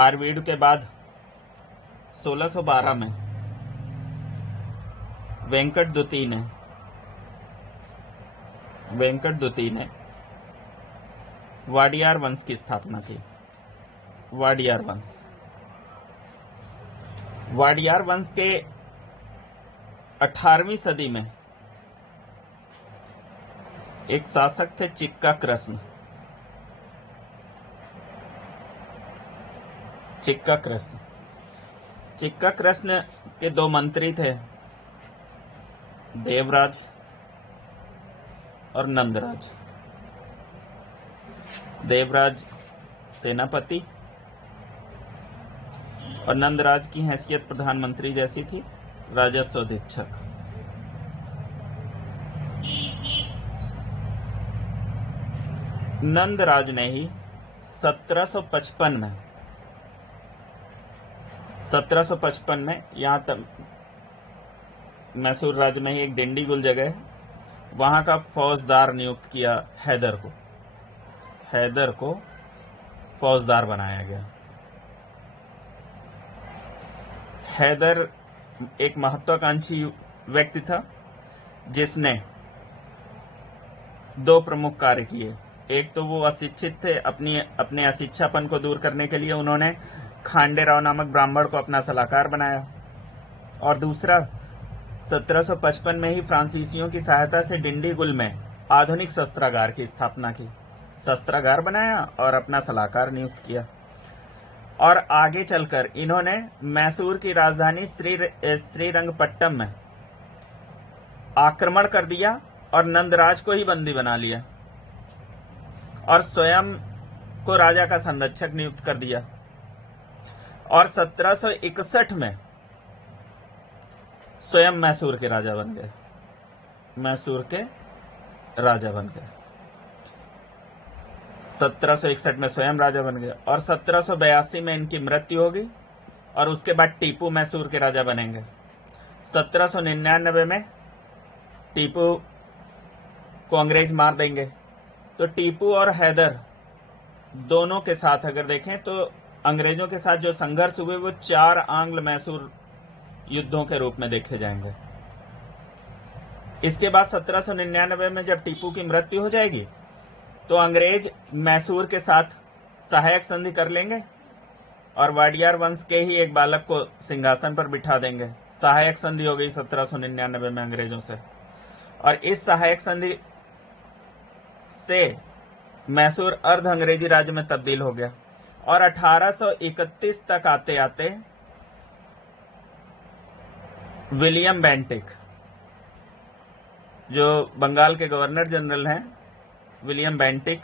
आर्वीड के बाद 1612 में वेंकट द्वितीय ने वाडियार वंश की स्थापना की। वाडियार वंश के 18वीं सदी में एक शासक थे चिक्का कृष्ण के दो मंत्री थे, देवराज और नंदराज। देवराज सेनापति और नंदराज की हैसियत प्रधानमंत्री जैसी थी, राजस्व अधीक्षक। नंदराज ने ही 1755 में यहां तक मैसूर राज्य में ही एक डिंडीगुल जगह है, वहां का फौजदार नियुक्त किया। हैदर को फौजदार बनाया गया। हैदर एक महत्वाकांक्षी व्यक्ति था जिसने दो प्रमुख कार्य किए। एक तो वो अशिक्षित थे, अपने अशिक्षापन को दूर करने के लिए उन्होंने खांडेराव नामक ब्राह्मण को अपना सलाहकार बनाया, और दूसरा 1755 में ही फ्रांसीसियों की सहायता से डिंडीगुल में आधुनिक शस्त्रागार की स्थापना की। शस्त्रागार बनाया और अपना सलाहकार नियुक्त किया, और आगे चलकर इन्होंने मैसूर की राजधानी श्रीरंगपट्टम में आक्रमण कर दिया और नंदराज को ही बंदी बना लिया और स्वयं को राजा का संरक्षक नियुक्त कर दिया। और 1761 में स्वयं मैसूर के राजा बन गए। 1761 में स्वयं राजा बन गए और 1782 में इनकी मृत्यु होगी, और उसके बाद टीपू मैसूर के राजा बनेंगे। 1799 में टीपू को अंग्रेज मार देंगे। तो टीपू और हैदर दोनों के साथ अगर देखें तो अंग्रेजों के साथ जो संघर्ष हुए वो 4 आंग्ल मैसूर युद्धों के रूप में देखे जाएंगे। इसके बाद 1799 में जब टीपू की मृत्यु हो जाएगी तो अंग्रेज मैसूर के साथ सहायक संधि कर लेंगे और वाडियार वंश के ही एक बालक को सिंहासन पर बिठा देंगे। सहायक संधि हो गई 1799 में अंग्रेजों से, और इस सहायक संधि से मैसूर अर्ध अंग्रेजी राज्य में तब्दील हो गया। और 1831 तक आते आते विलियम बेंटिक, जो बंगाल के गवर्नर जनरल हैं, विलियम बेंटिक,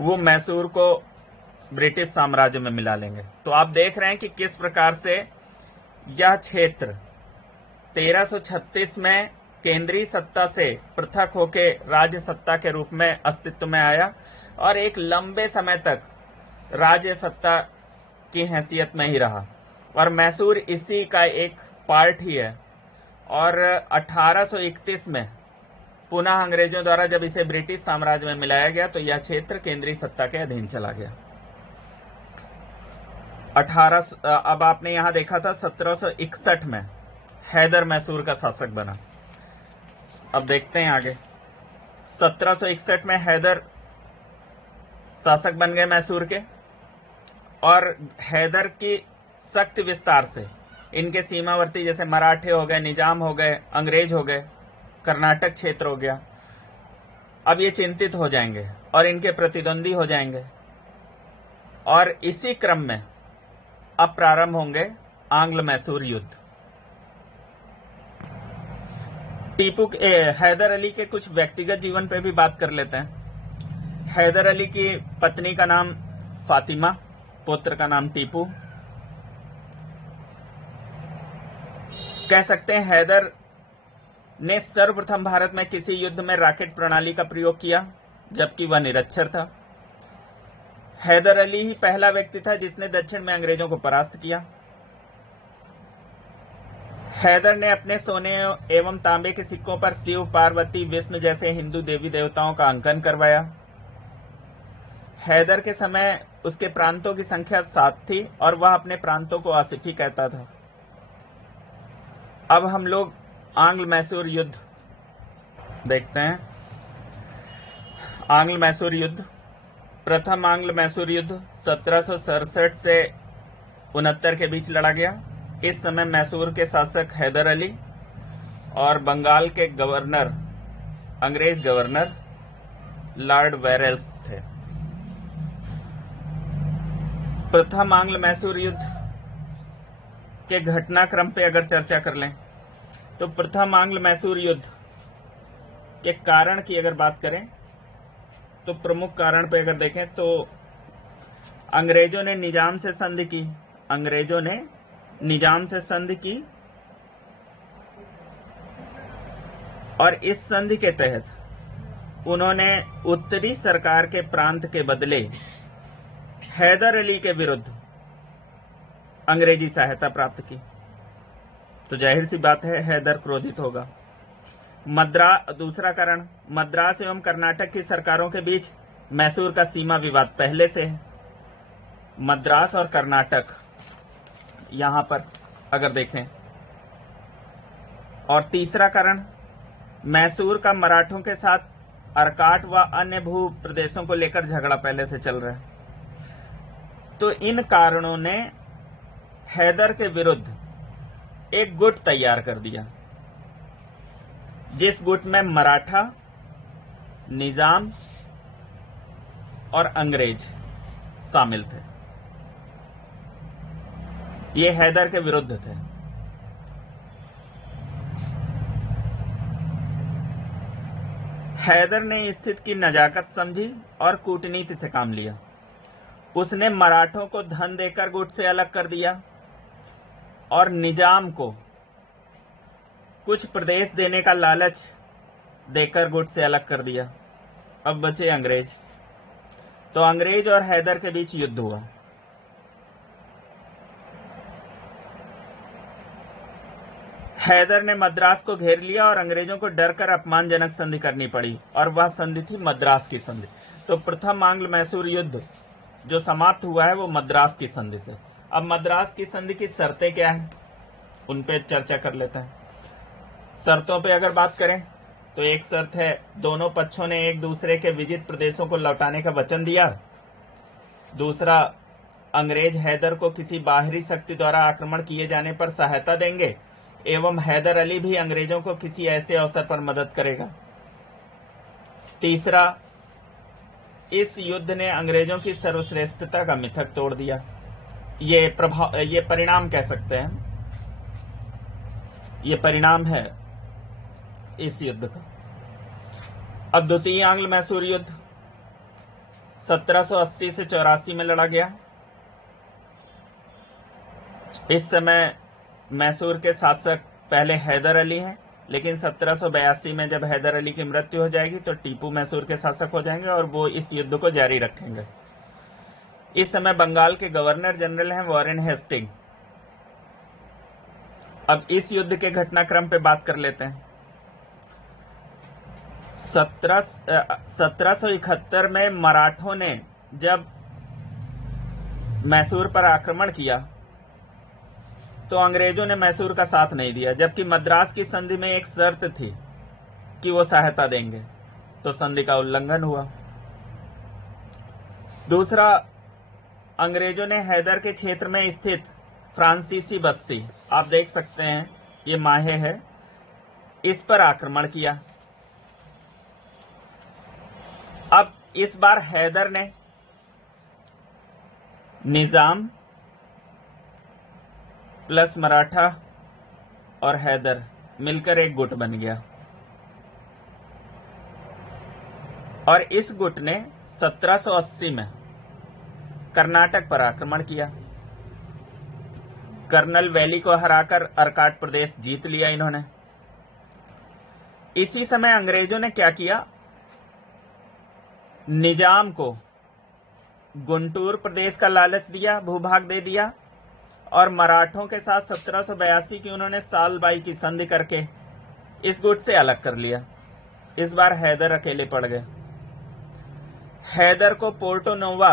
वो मैसूर को ब्रिटिश साम्राज्य में मिला लेंगे। तो आप देख रहे हैं कि किस प्रकार से यह क्षेत्र 1336 में केंद्रीय सत्ता से पृथक होकर राज्य सत्ता के रूप में अस्तित्व में आया और एक लंबे समय तक राज्य सत्ता की हैसियत में ही रहा, और मैसूर इसी का एक पार्ट ही है। और 1831 में पुनः अंग्रेजों द्वारा जब इसे ब्रिटिश साम्राज्य में मिलाया गया तो यह क्षेत्र केंद्रीय सत्ता के अधीन चला गया। अब आपने यहां देखा था 1761 में हैदर मैसूर का शासक बना। अब देखते हैं आगे। 1761 में हैदर शासक बन गए मैसूर के, और हैदर की सख्त विस्तार से इनके सीमावर्ती जैसे मराठे हो गए, निजाम हो गए, अंग्रेज हो गए, कर्नाटक क्षेत्र हो गया, अब ये चिंतित हो जाएंगे और इनके प्रतिद्वंदी हो जाएंगे। और इसी क्रम में अब प्रारंभ होंगे आंग्ल मैसूर युद्ध। हैदर अली के कुछ व्यक्तिगत जीवन पे भी बात कर लेते हैं। हैदर अली की पत्नी का नाम फातिमा, पुत्र का नाम टीपू। कह सकते हैं हैदर ने सर्वप्रथम भारत में किसी युद्ध में रॉकेट प्रणाली का प्रयोग किया, जबकि वह निरक्षर था। हैदर अली ही पहला व्यक्ति था जिसने दक्षिण में अंग्रेजों को परास्त किया। हैदर ने अपने सोने एवं तांबे के सिक्कों पर शिव, पार्वती, विष्णु जैसे हिंदू देवी देवताओं का अंकन करवाया। हैदर के समय उसके प्रांतों की संख्या 7 थी और वह अपने प्रांतों को आसिफी कहता था। अब हम लोग आंग्ल मैसूर युद्ध देखते हैं। आंग्ल मैसूर युद्ध, प्रथम आंग्ल मैसूर युद्ध 1767 से 69 के बीच लड़ा गया। इस समय मैसूर के शासक हैदर अली और बंगाल के गवर्नर, अंग्रेज गवर्नर लॉर्ड वेरेल्स थे। प्रथम आंग्ल मैसूर युद्ध के घटनाक्रम पे अगर चर्चा कर लें तो प्रथम आंग्ल मैसूर युद्ध के कारण की अगर बात करें तो प्रमुख कारण पे अगर देखें तो अंग्रेजों ने निजाम से संधि की। अंग्रेजों ने निजाम से संधि की और इस संधि के तहत उन्होंने उत्तरी सरकार के प्रांत के बदले हैदर अली के विरुद्ध अंग्रेजी सहायता प्राप्त की। तो जाहिर सी बात है हैदर क्रोधित होगा। दूसरा कारण, मद्रास एवं कर्नाटक की सरकारों के बीच मैसूर का सीमा विवाद पहले से है। मद्रास और कर्नाटक यहां पर अगर देखें। और तीसरा कारण, मैसूर का मराठों के साथ अर्काट व अन्य भू प्रदेशों को लेकर झगड़ा पहले से चल रहा है। तो इन कारणों ने हैदर के विरुद्ध एक गुट तैयार कर दिया, जिस गुट में मराठा, निजाम और अंग्रेज शामिल थे। ये हैदर के विरुद्ध थे। हैदर ने स्थिति की नजाकत समझी और कूटनीति से काम लिया। उसने मराठों को धन देकर गुट से अलग कर दिया और निजाम को कुछ प्रदेश देने का लालच देकर गुट से अलग कर दिया। अब बचे अंग्रेज। तो अंग्रेज और हैदर के बीच युद्ध हुआ। हैदर ने मद्रास को घेर लिया और अंग्रेजों को डर कर अपमानजनक संधि करनी पड़ी और वह संधि थी मद्रास की संधि। तो प्रथम आंग्ल मैसूर युद्ध जो समाप्त हुआ है वो मद्रास की संधि से। अब मद्रास की संधि की शर्तें क्या हैं उन पे चर्चा कर लेते हैं। शर्तों पे अगर बात करें तो एक शर्त है, दोनों पक्षों ने एक दूसरे के विजित प्रदेशों को लौटाने का वचन दिया। दूसरा, अंग्रेज हैदर को किसी बाहरी शक्ति द्वारा आक्रमण किए जाने पर सहायता देंगे एवं हैदर अली भी अंग्रेजों को किसी ऐसे अवसर पर मदद करेगा। तीसरा, इस युद्ध ने अंग्रेजों की सर्वश्रेष्ठता का मिथक तोड़ दिया। ये परिणाम कह सकते हैं, ये परिणाम है इस युद्ध का। अब द्वितीय आंग्ल मैसूर युद्ध 1780 से 84 में लड़ा गया। इस समय मैसूर के शासक पहले हैदर अली हैं, लेकिन 1782 में जब हैदर अली की मृत्यु हो जाएगी तो टीपू मैसूर के शासक हो जाएंगे और वो इस युद्ध को जारी रखेंगे। इस समय बंगाल के गवर्नर जनरल हैं वॉरेन हेस्टिंग। अब इस युद्ध के घटनाक्रम पे बात कर लेते हैं। 1771 में मराठों ने जब मैसूर पर आक्रमण किया तो अंग्रेजों ने मैसूर का साथ नहीं दिया, जबकि मद्रास की संधि में एक शर्त थी कि वो सहायता देंगे, तो संधि का उल्लंघन हुआ। दूसरा, अंग्रेजों ने हैदर के क्षेत्र में स्थित फ्रांसीसी बस्ती, आप देख सकते हैं ये माहे है, इस पर आक्रमण किया। अब इस बार हैदर ने निजाम प्लस मराठा और हैदर मिलकर एक गुट बन गया और इस गुट ने 1780 में कर्नाटक पर आक्रमण किया। कर्नल वैली को हराकर अर्काट प्रदेश जीत लिया इन्होंने। इसी समय अंग्रेजों ने क्या किया, निजाम को गुंटूर प्रदेश का लालच दिया, भूभाग दे दिया और मराठों के साथ 1782 की उन्होंने सालबाई की संधि करके इस गुट से अलग कर लिया। इस बार हैदर अकेले पड़ गए। हैदर को पोर्टो नोवा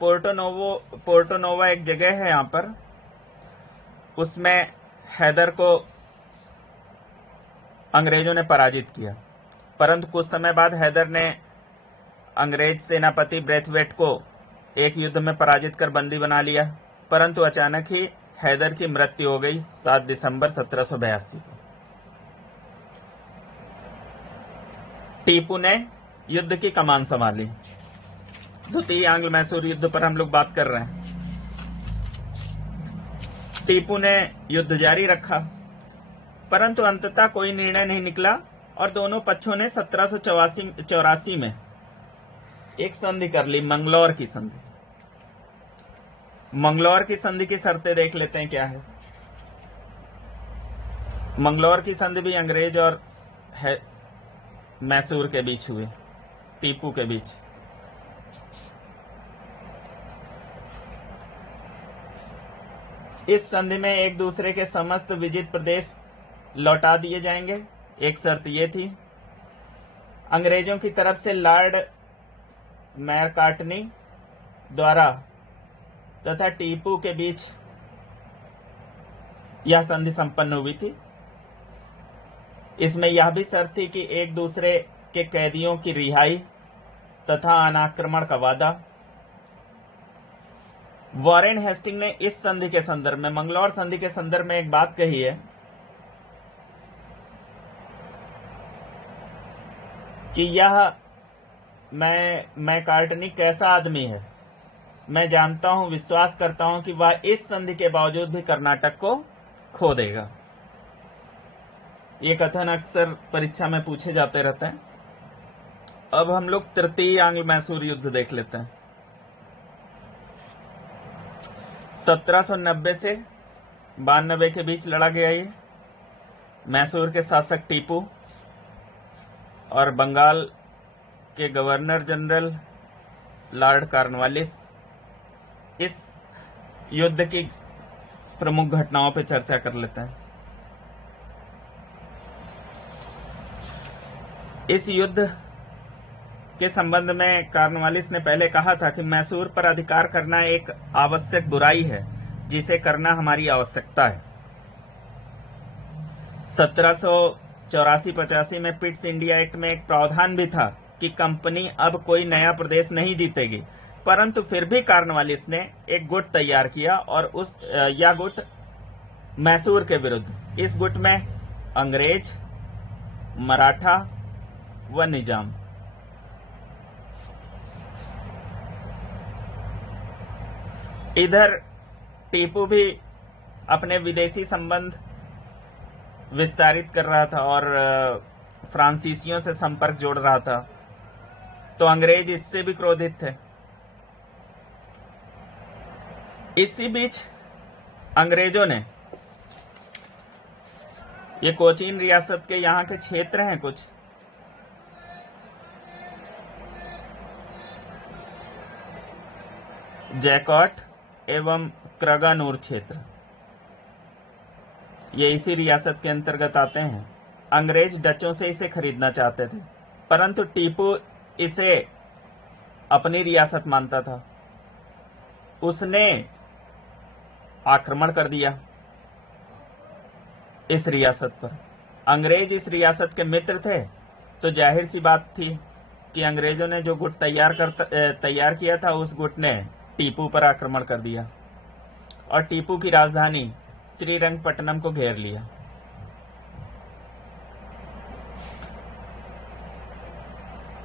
पोर्टोनोवा एक जगह है यहाँ पर, उसमें हैदर को अंग्रेजों ने पराजित किया। परंतु कुछ समय बाद हैदर ने अंग्रेज सेनापति ब्रेथवेट को एक युद्ध में पराजित कर बंदी बना लिया। परंतु अचानक ही हैदर की मृत्यु हो गई 7 दिसंबर 1782 को। टीपू ने युद्ध की कमान संभाली। द्वितीय आंग्ल मैसूर युद्ध पर हम लोग बात कर रहे हैं। टीपू ने युद्ध जारी रखा, परंतु अंततः कोई निर्णय नहीं निकला और दोनों पक्षों ने 1784 में एक संधि कर ली, मंगलौर की संधि। मंगलौर की संधि की शर्तें देख लेते हैं क्या है। मंगलौर की संधि भी अंग्रेज और मैसूर के बीच हुई, टीपू के बीच। इस संधि में एक दूसरे के समस्त विजित प्रदेश लौटा दिए जाएंगे। एक शर्त यह थी, अंग्रेजों की तरफ से लॉर्ड मैकार्टनी द्वारा तथा टीपू के बीच यह संधि संपन्न हुई थी। इसमें यह भी शर्त थी कि एक दूसरे के कैदियों की रिहाई तथा अनाक्रमण का वादा। वॉरेन हेस्टिंग ने इस संधि के संदर्भ में, मंगलौर संधि के संदर्भ में एक बात कही है कि यह मैकार्टनी कैसा आदमी है, मैं जानता हूं, विश्वास करता हूं कि वह इस संधि के बावजूद भी कर्नाटक को खो देगा। ये कथन अक्सर परीक्षा में पूछे जाते रहते हैं। अब हम लोग तृतीय आंग्ल मैसूर युद्ध देख लेते हैं। 1790 से 92 के बीच लड़ा गया ये। मैसूर के शासक टीपू और बंगाल के गवर्नर जनरल लॉर्ड कॉर्नवालिस इस युद्ध की प्रमुख घटनाओं पर चर्चा कर लेते हैं। इस युद्ध के संबंध में कॉर्नवालिस ने पहले कहा था कि मैसूर पर अधिकार करना एक आवश्यक बुराई है जिसे करना हमारी आवश्यकता है। 1784-85 में पिट्स इंडिया एक्ट में एक प्रावधान भी था कि कंपनी अब कोई नया प्रदेश नहीं जीतेगी, परंतु फिर भी कॉर्नवालिस ने एक गुट तैयार किया और यह गुट मैसूर के विरुद्ध। इस गुट में अंग्रेज, मराठा व निजाम। इधर टीपू भी अपने विदेशी संबंध विस्तारित कर रहा था और फ्रांसीसियों से संपर्क जोड़ रहा था, तो अंग्रेज इससे भी क्रोधित थे। इसी बीच अंग्रेजों ने, ये कोचीन रियासत के यहाँ के क्षेत्र हैं कुछ, जैकॉट एवं क्रगानूर क्षेत्र, ये इसी रियासत के अंतर्गत आते हैं। अंग्रेज डचों से इसे खरीदना चाहते थे, परंतु टीपू इसे अपनी रियासत मानता था। उसने आक्रमण कर दिया इस रियासत पर। अंग्रेज इस रियासत के मित्र थे, तो जाहिर सी बात थी कि अंग्रेजों ने जो गुट तैयार किया था, उस गुट ने टीपू पर आक्रमण कर दिया और टीपू की राजधानी श्रीरंगपट्टनम को घेर लिया।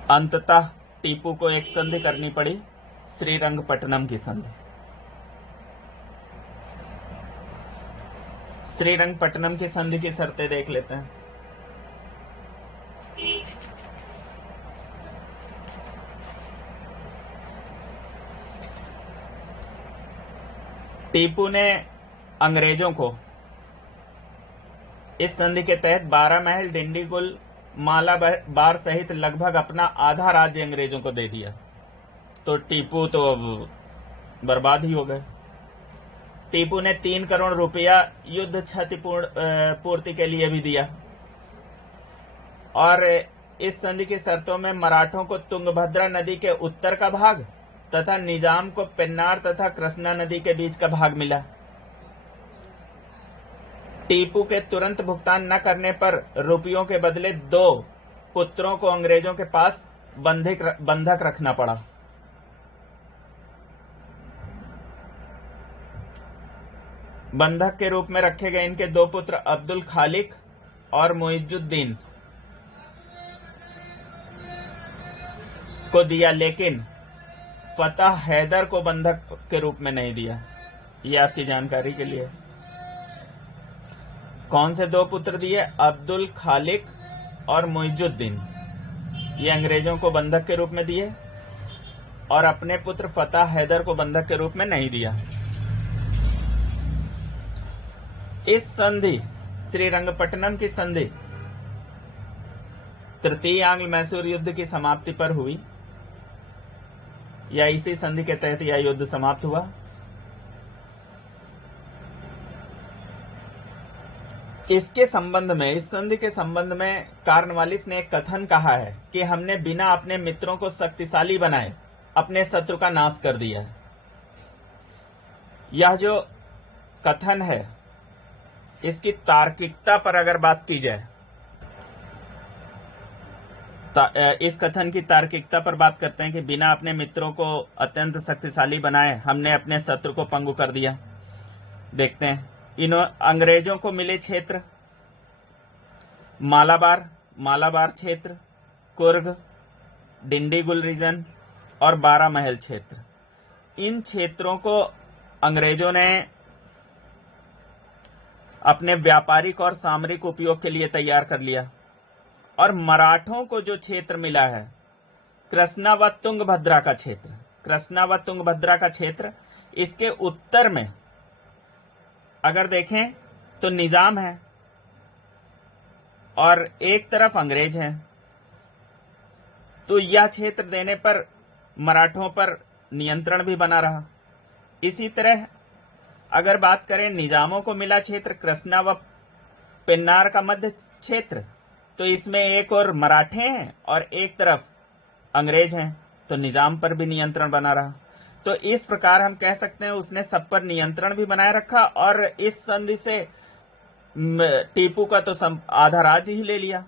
अंततः टीपू को एक संधि करनी पड़ी, श्रीरंगपट्टनम की संधि। श्रीरंगपट्टनम की संधि की शर्तें देख लेते हैं। टीपू ने अंग्रेजों को इस संधि के तहत 12 महल, डिंडीगुल, मालाबार सहित लगभग अपना आधा राज्य अंग्रेजों को दे दिया। तो टीपू तो अब बर्बाद ही हो गए। टीपू ने 3 करोड़ रुपया युद्ध क्षतिपूर्ति के लिए भी दिया और इस संधि की शर्तों में मराठों को तुंगभद्रा नदी के उत्तर का भाग तथा निजाम को पेन्नार तथा कृष्णा नदी के बीच का भाग मिला। टीपू के तुरंत भुगतान न करने पर रुपयों के बदले 2 पुत्रों को अंग्रेजों के पास बंधक रखना पड़ा। बंधक के रूप में रखे गए इनके 2 पुत्र अब्दुल खालिक और मुइजुद्दीन को दिया, लेकिन फतह हैदर को बंधक के रूप में नहीं दिया। ये आपकी जानकारी के लिए। कौन से 2 पुत्र दिए? अब्दुल खालिक और मुइजुद्दीन। ये अंग्रेजों को बंधक के रूप में दिए और अपने पुत्र फतह हैदर को बंधक के रूप में नहीं दिया। इस संधि, श्रीरंगपट्टनम की संधि, तृतीय आंग्ल मैसूर युद्ध की समाप्ति पर हुई या इसी संधि के तहत यह युद्ध समाप्त हुआ। इसके संबंध में, इस संधि के संबंध में कार्नवालिस ने एक कथन कहा है कि हमने बिना अपने मित्रों को शक्तिशाली बनाए अपने शत्रु का नाश कर दिया। यह जो कथन है, इसकी तार्किकता पर अगर बात की जाए, इस कथन की तार्किकता पर बात करते हैं कि बिना अपने मित्रों को अत्यंत शक्तिशाली बनाए हमने अपने शत्रु को पंगु कर दिया। देखते हैं, अंग्रेजों को मिले क्षेत्र मालाबार क्षेत्र, कुर्ग, डिंडीगुल रीजन और 12 महल क्षेत्र। इन क्षेत्रों को अंग्रेजों ने अपने व्यापारिक और सामरिक उपयोग के लिए तैयार कर लिया। और मराठों को जो क्षेत्र मिला है, कृष्णा व तुंगभद्रा का क्षेत्र, कृष्णा व तुंगभद्रा का क्षेत्र, इसके उत्तर में अगर देखें तो निजाम है और एक तरफ अंग्रेज हैं। तो यह क्षेत्र देने पर मराठों पर नियंत्रण भी बना रहा। इसी तरह अगर बात करें, निजामों को मिला क्षेत्र कृष्णा व पेन्नार का मध्य क्षेत्र, तो इसमें एक और मराठे हैं और एक तरफ अंग्रेज हैं, तो निजाम पर भी नियंत्रण बना रहा। तो इस प्रकार हम कह सकते हैं उसने सब पर नियंत्रण भी बनाए रखा और इस संधि से टीपू का तो आधा राज्य ही ले लिया,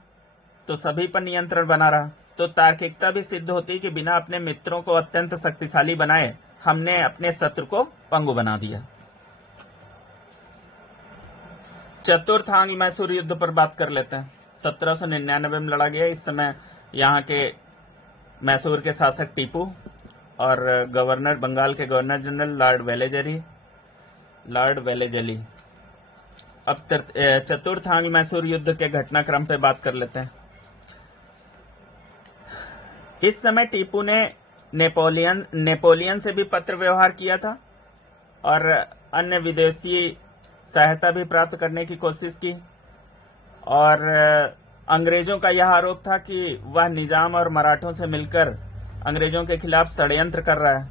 तो सभी पर नियंत्रण बना रहा। तो तार्किकता भी सिद्ध होती कि बिना अपने मित्रों को अत्यंत शक्तिशाली बनाए हमने अपने शत्रु को पंगु बना दिया। चतुर्थ आंग्ल मैसूर युद्ध पर बात कर लेते हैं। 1799 में लड़ा गया। इस समय यहाँ के मैसूर के शासक टीपू और गवर्नर, बंगाल के गवर्नर जनरल लॉर्ड वेलेजली। अब चतुर्थ आंग्ल मैसूर युद्ध के घटनाक्रम पे बात कर लेते हैं। इस समय टीपू ने नेपोलियन से भी पत्र व्यवहार किया था और अन्य विदेशी सहायता भी प्राप्त करने की कोशिश की। और अंग्रेजों का यह आरोप था कि वह निजाम और मराठों से मिलकर अंग्रेजों के खिलाफ षड्यंत्र कर रहा है।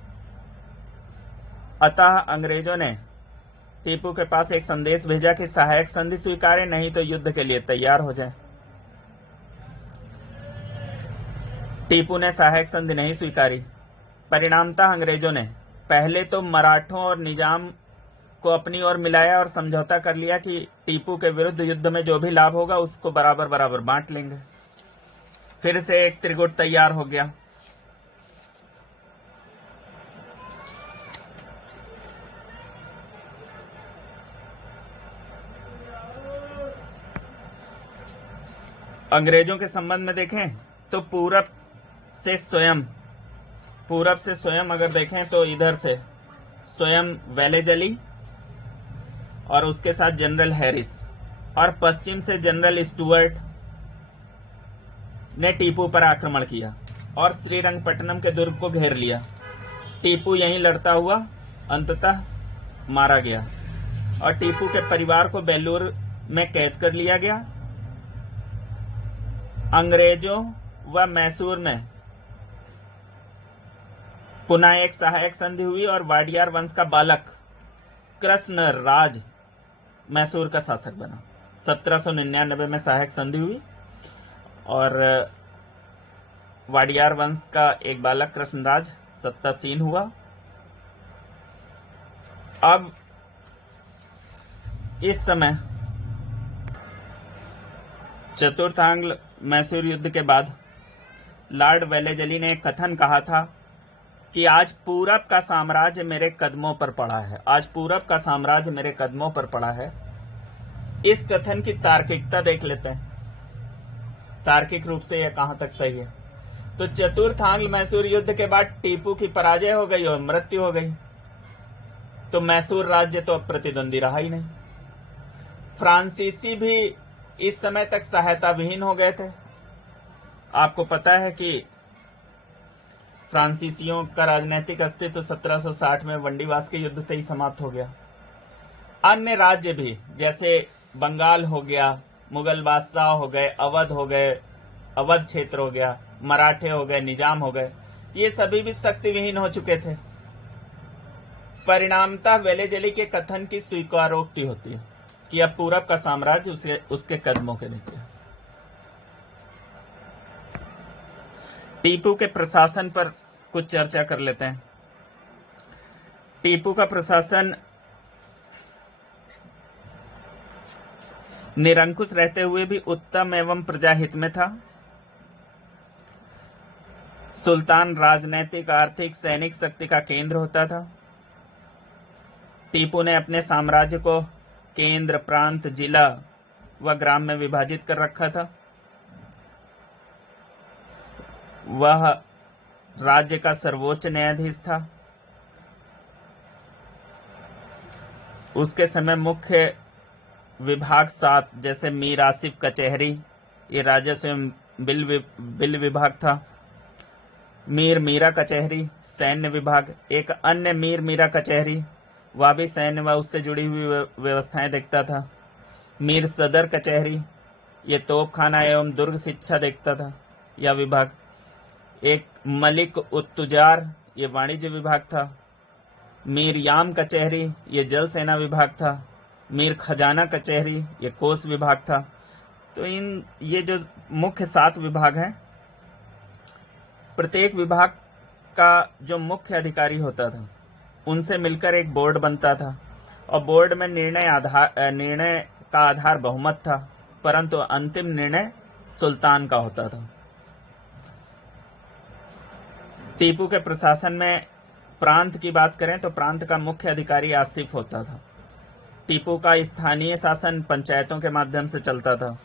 अतः अंग्रेजों ने टीपू के पास एक संदेश भेजा कि सहायक संधि स्वीकारे, नहीं तो युद्ध के लिए तैयार हो जाए। टीपू ने सहायक संधि नहीं स्वीकारी। परिणामतः अंग्रेजों ने पहले तो मराठों और निजाम को अपनी ओर मिलाया और समझौता कर लिया कि टीपू के विरुद्ध युद्ध में जो भी लाभ होगा उसको बराबर बराबर बांट लेंगे। फिर से एक त्रिगुट तैयार हो गया। अंग्रेजों के संबंध में देखें तो पूरब से स्वयं अगर देखें तो इधर से स्वयं वेलेजली और उसके साथ जनरल हैरिस, और पश्चिम से जनरल स्टुअर्ट ने टीपू पर आक्रमण किया और श्रीरंगपट्टनम के दुर्ग को घेर लिया। टीपू यहीं लड़ता हुआ अंततः मारा गया और टीपू के परिवार को बेलूर में कैद कर लिया गया। अंग्रेजों व मैसूर में पुनः एक सहायक संधि हुई और वाडियार वंश का बालक कृष्ण राज मैसूर का शासक बना। 1799 में सहायक संधि हुई और वाडियार वंश का एक बालक कृष्णराज सत्तासीन हुआ। अब इस समय चतुर्थांग मैसूर युद्ध के बाद लॉर्ड वेलेजली ने एक कथन कहा था कि आज पूरब का साम्राज्य मेरे कदमों पर पड़ा है, आज पूरब का साम्राज्य मेरे कदमों पर पड़ा है। इस कथन की तार्किकता देख लेते हैं, तार्किक रूप से यह कहां तक सही है। तो चतुर्थांग मैसूर युद्ध के बाद टीपू की पराजय हो गई और मृत्यु हो गई, तो मैसूर राज्य तो अब प्रतिद्वंदी रहा ही नहीं। फ्रांसीसी भी इस समय तक सहायता विहीन हो गए थे। आपको पता है कि फ्रांसीसियों का राजनीतिक अस्तित्व 1760 में वंडीवास के युद्ध से ही समाप्त हो गया। अन्य राज्य भी जैसे बंगाल हो गया, मुगल बादशाह हो गए, अवध हो गए, अवध क्षेत्र हो गया, मराठे हो गए, निजाम हो गए, ये सभी भी शक्ति विहीन हो चुके थे। परिणामतः वेलेजली के कथन की स्वीकारोक्ति होती है कि अब पूरब का साम्राज्य उसके कदमों के नीचे है। टीपू के प्रशासन पर कुछ चर्चा कर लेते हैं। टीपू का प्रशासन निरंकुश रहते हुए भी उत्तम एवं प्रजाहित में था। सुल्तान राजनैतिक, आर्थिक, सैनिक शक्ति का केंद्र होता था। टीपू ने अपने साम्राज्य को केंद्र, प्रांत, जिला व ग्राम में विभाजित कर रखा था। वह राज्य का सर्वोच्च न्यायाधीश था। उसके समय मुख्य विभाग 7 जैसे मीर आसिफ कचहरी, ये राजस्व एवं बिल विभाग था। मीर मीरा कचहरी सैन्य विभाग, एक अन्य मीर मीरा कचहरी, वह भी सैन्य व उससे जुड़ी हुई व्यवस्थाएं देखता था। मीर सदर कचहरी, ये तोपखाना एवं दुर्ग शिक्षा देखता था यह विभाग। एक मलिक उत्तुजार, ये वाणिज्य विभाग था। मीर याम कचहरी, ये जल सेना विभाग था। मीर खजाना कचहरी, ये कोष विभाग था। तो ये जो मुख्य 7 विभाग हैं, प्रत्येक विभाग का जो मुख्य अधिकारी होता था उनसे मिलकर एक बोर्ड बनता था और बोर्ड में निर्णय का आधार बहुमत था, परंतु अंतिम निर्णय सुल्तान का होता था। टीपू के प्रशासन में प्रांत की बात करें तो प्रांत का मुख्य अधिकारी आसिफ होता था। टीपू का स्थानीय शासन पंचायतों के माध्यम से चलता था।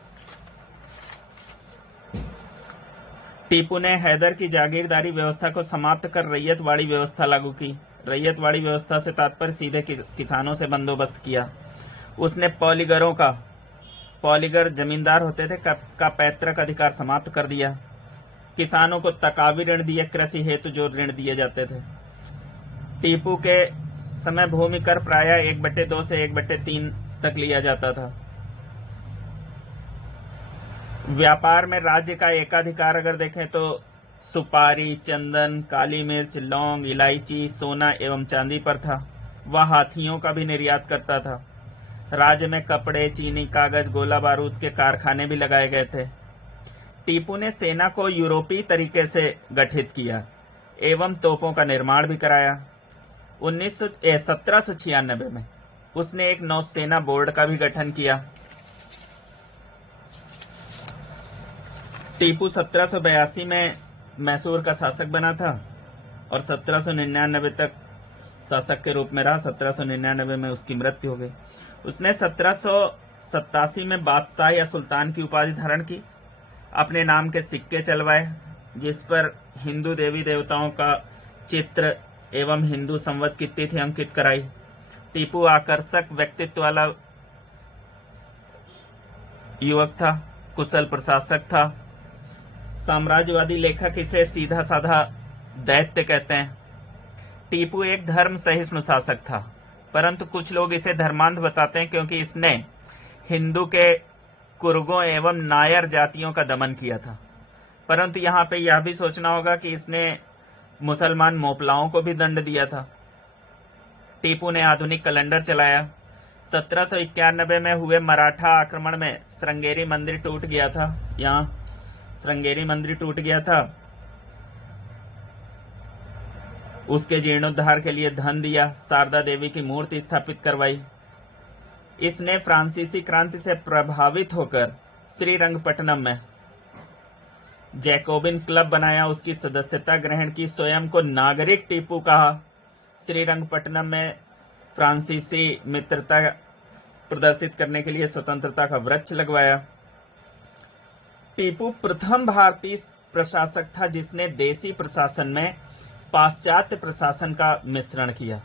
टीपू ने हैदर की जागीरदारी व्यवस्था को समाप्त कर रैयतवाड़ी व्यवस्था लागू की। रैयतवाड़ी व्यवस्था से तात्पर्य सीधे किसानों से बंदोबस्त किया। उसने पॉलीगर जमींदार होते थे का पैतृक अधिकार समाप्त कर दिया। किसानों को तकावी ऋण दिए, कृषि हेतु जो ऋण दिए जाते थे। टीपू के समय भूमि कर प्रायः 1/2 से 1/3 तक लिया जाता था। व्यापार में राज्य का एकाधिकार अगर देखें तो सुपारी, चंदन, काली मिर्च, लौंग, इलायची, सोना एवं चांदी पर था। वह हाथियों का भी निर्यात करता था। राज्य में कपड़े, चीनी, कागज, गोला बारूद के कारखाने भी लगाए गए थे। टीपू ने सेना को यूरोपीय तरीके से गठित किया एवं तोपों का निर्माण भी कराया। 1796 में उसने एक नौसेना बोर्ड का भी गठन किया। टीपू 1782 में मैसूर का शासक बना था और 1799 तक शासक के रूप में रहा। 1799 में उसकी मृत्यु हो गई। उसने 1787 में बादशाह या सुल्तान की उपाधि धारण की। अपने नाम के सिक्के चलवाए जिस पर हिंदू देवी देवताओं का चित्र एवं हिंदू संवत की तिथि अंकित कराई। टीपू आकर्षक व्यक्तित्व वाला युवक था, कुशल प्रशासक था। साम्राज्यवादी लेखक इसे सीधा साधा दैत्य कहते हैं। टीपू एक धर्म सहिष्णु शासक था, परंतु कुछ लोग इसे धर्मांध बताते हैं क्योंकि इसने हिंदू के कुर्गों एवं नायर जातियों का दमन किया था। परंतु यहाँ पे यह भी सोचना होगा कि इसने मुसलमान मोपलाओं को भी दंड दिया था। टीपू ने आधुनिक कैलेंडर चलाया। 1791 में हुए मराठा आक्रमण में श्रृंगेरी मंदिर टूट गया था। यहाँ श्रृंगेरी मंदिर टूट गया था उसके जीर्णोद्धार के लिए धन दिया, शारदा देवी की मूर्ति स्थापित करवाई। इसने फ्रांसीसी क्रांति से प्रभावित होकर श्रीरंगपट्टनम में जैकोबिन क्लब बनाया, उसकी सदस्यता ग्रहण की, स्वयं को नागरिक टीपू कहा। श्रीरंगपट्टनम में फ्रांसीसी मित्रता प्रदर्शित करने के लिए स्वतंत्रता का वृक्ष लगवाया। टीपू प्रथम भारतीय प्रशासक था जिसने देसी प्रशासन में पाश्चात्य प्रशासन का मिश्रण किया।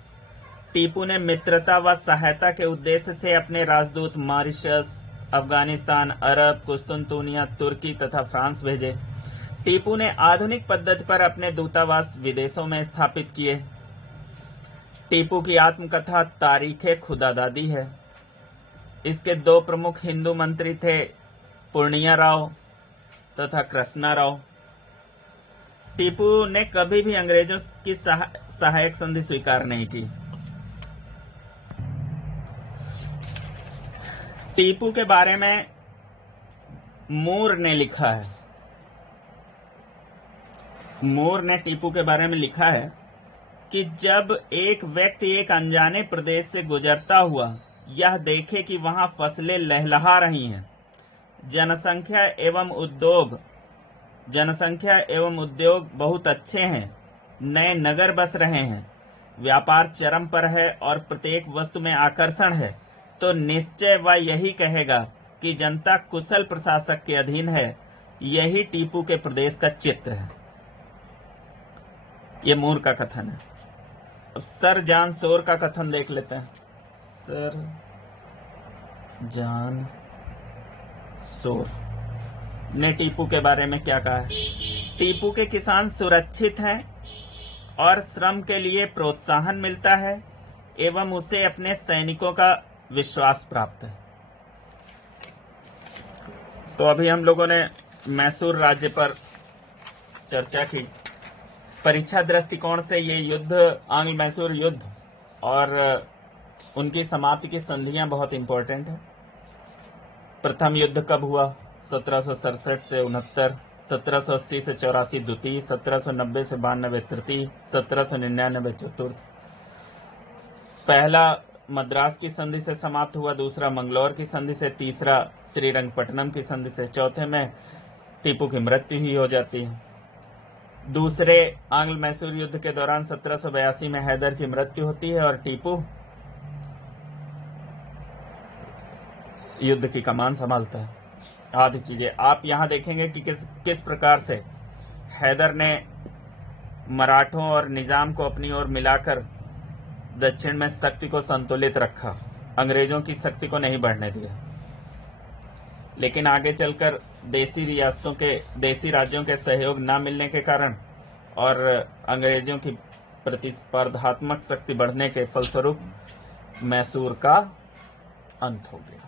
टीपू ने मित्रता व सहायता के उद्देश्य से अपने राजदूत मॉरिशस, अफगानिस्तान, अरब, कुस्तुनतुनिया, तुर्की तथा फ्रांस भेजे। टीपू ने आधुनिक पद्धति पर अपने दूतावास विदेशों में स्थापित किए। टीपू की आत्मकथा तारीखे खुदादादी है। इसके दो प्रमुख हिंदू मंत्री थे, पूर्णिया राव तथा कृष्णा राव। टीपू ने कभी भी अंग्रेजों की सहायक संधि स्वीकार नहीं की। टीपू के बारे में मूर ने लिखा है, मूर ने टीपू के बारे में लिखा है कि जब एक व्यक्ति एक अनजाने प्रदेश से गुजरता हुआ यह देखे कि वहां फसलें लहलहा रही हैं, जनसंख्या एवं उद्योग बहुत अच्छे हैं, नए नगर बस रहे हैं, व्यापार चरम पर है और प्रत्येक वस्तु में आकर्षण है, तो निश्चय वह यही कहेगा कि जनता कुशल प्रशासक के अधीन है। यही टीपू के प्रदेश का चित्र है। यह मूर का कथन है। अब सर जॉन सोर का कथन देख लेते हैं। सर जॉन सोर ने टीपू के बारे में क्या कहा है? टीपू के किसान सुरक्षित हैं और श्रम के लिए प्रोत्साहन मिलता है एवं उसे अपने सैनिकों का विश्वास प्राप्त है। तो अभी हम लोगों ने मैसूर राज्य पर चर्चा की। परीक्षा दृष्टिकोण से ये युद्ध, आंग्ल मैसूर युद्ध और उनकी समाप्ति की संधियां बहुत इंपॉर्टेंट है। प्रथम युद्ध कब हुआ? 1767 से 69, 1780 से 84 द्वितीय, 1790 से 92 तृतीय, 1799 चतुर्थ। पहला मद्रास की संधि से समाप्त हुआ, दूसरा मंगलौर की संधि से, तीसरा श्रीरंगपट्टनम की संधि से, चौथे में टीपू की मृत्यु ही हो जाती है। दूसरे आंग्ल मैसूर युद्ध के दौरान 1782 में हैदर की मृत्यु होती है और टीपू युद्ध की कमान संभालता है। आदि चीजें आप यहां देखेंगे कि किस प्रकार से हैदर ने मराठों और निजाम को अपनी ओर मिलाकर दक्षिण में शक्ति को संतुलित रखा, अंग्रेजों की शक्ति को नहीं बढ़ने दिया। लेकिन आगे चलकर देसी राज्यों के सहयोग न मिलने के कारण और अंग्रेजों की प्रतिस्पर्धात्मक शक्ति बढ़ने के फलस्वरूप मैसूर का अंत हो गया।